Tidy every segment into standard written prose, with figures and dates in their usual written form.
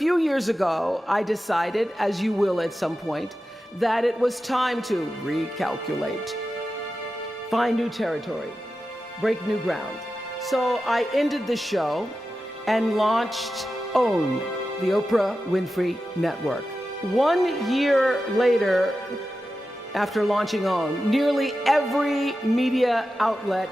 A few years ago, I decided, as you will at some point, that it was time to recalculate, find new territory, break new ground. So I ended the show and launched OWN, the Oprah Winfrey Network. 1 year later, after launching OWN, nearly every media outlet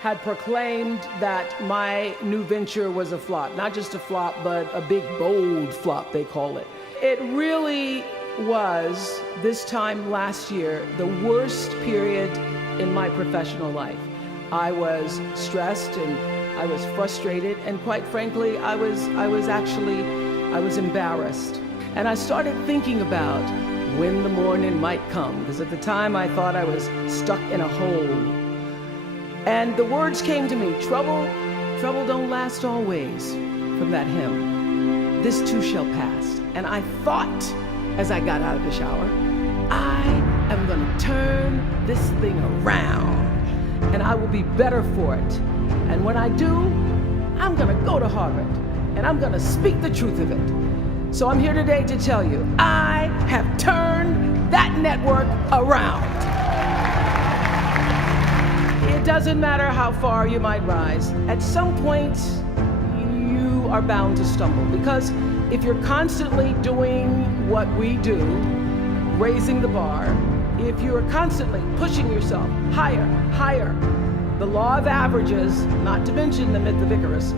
had proclaimed that my new venture was a flop. Not just a flop, but a big, bold flop, they call it. It really was, this time last year, the worst period in my professional life. I was stressed and I was frustrated, and quite frankly, I was embarrassed. And I started thinking about when the morning might come, because at the time I thought I was stuck in a hole. And the words came to me, trouble don't last always, from that hymn. This too shall pass. And I thought, as I got out of the shower, I am gonna turn this thing around, and I will be better for it. And when I do, I'm gonna go to Harvard, and I'm gonna speak the truth of it. So I'm here today to tell you, I have turned that network around. It doesn't matter how far you might rise. At some point, you are bound to stumble, because if you're constantly doing what we do, raising the bar, if you are constantly pushing yourself higher, the law of averages, not to mention the myth of Icarus,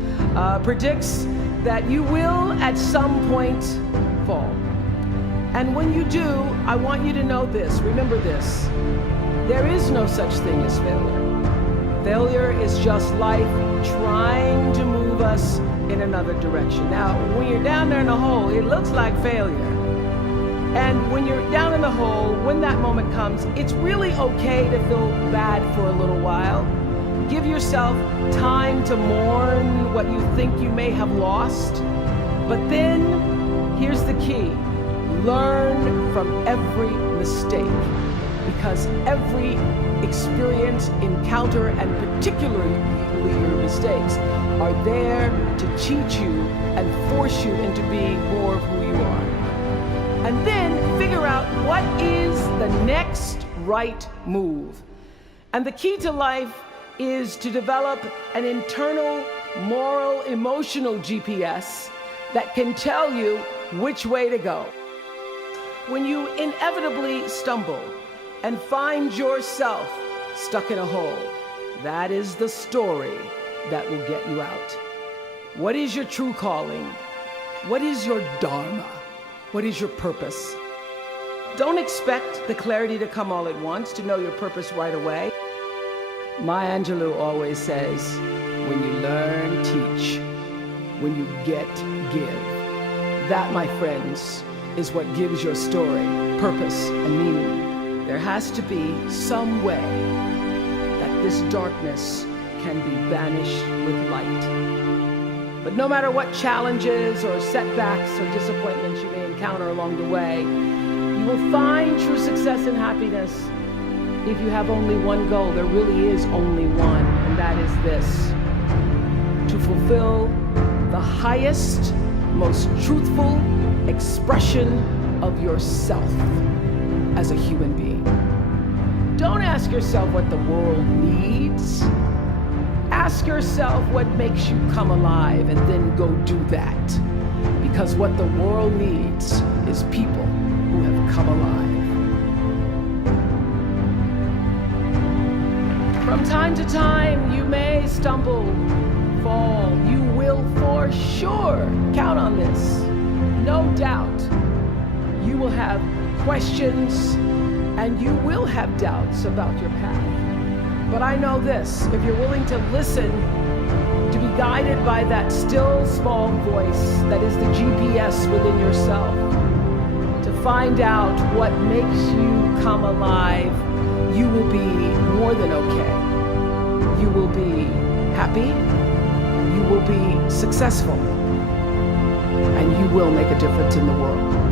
predicts that you will at some point fall. And when you do, I want you to know this, remember this, there is no such thing as failure. Failure is just life trying to move us in another direction. Now, when you're down there in the hole, it looks like failure. And when you're down in the hole, when that moment comes, it's really okay to feel bad for a little while. Give yourself time to mourn what you think you may have lost. But then, here's the key. Learn from every mistake, because every experience, encounter, and particularly your mistakes are there to teach you and force you into being more of who you are. And then figure out what is the next right move. And the key to life is to develop an internal, moral, emotional GPS that can tell you which way to go. When you inevitably stumble and find yourself stuck in a hole, that is the story that will get you out. What is your true calling? What is your dharma? What is your purpose? Don't expect the clarity to come all at once, to know your purpose right away. Maya Angelou always says, when you learn, teach. When you get, give. That, my friends, is what gives your story purpose and meaning. There has to be some way that this darkness can be banished with light. But no matter what challenges or setbacks or disappointments you may encounter along the way, you will find true success and happiness if you have only one goal. There really is only one, and that is this: to fulfill the highest, most truthful expression of yourself as a human being. Don't ask yourself what the world needs. Ask yourself what makes you come alive, and then go do that. Because what the world needs is people who have come alive. From time to time, you may stumble, fall. You will for sure count on this. No doubt. You will have questions, and you will have doubts about your path. But I know this, if you're willing to listen, to be guided by that still small voice that is the GPS within yourself, to find out what makes you come alive, you will be more than okay. You will be happy, you will be successful, and you will make a difference in the world.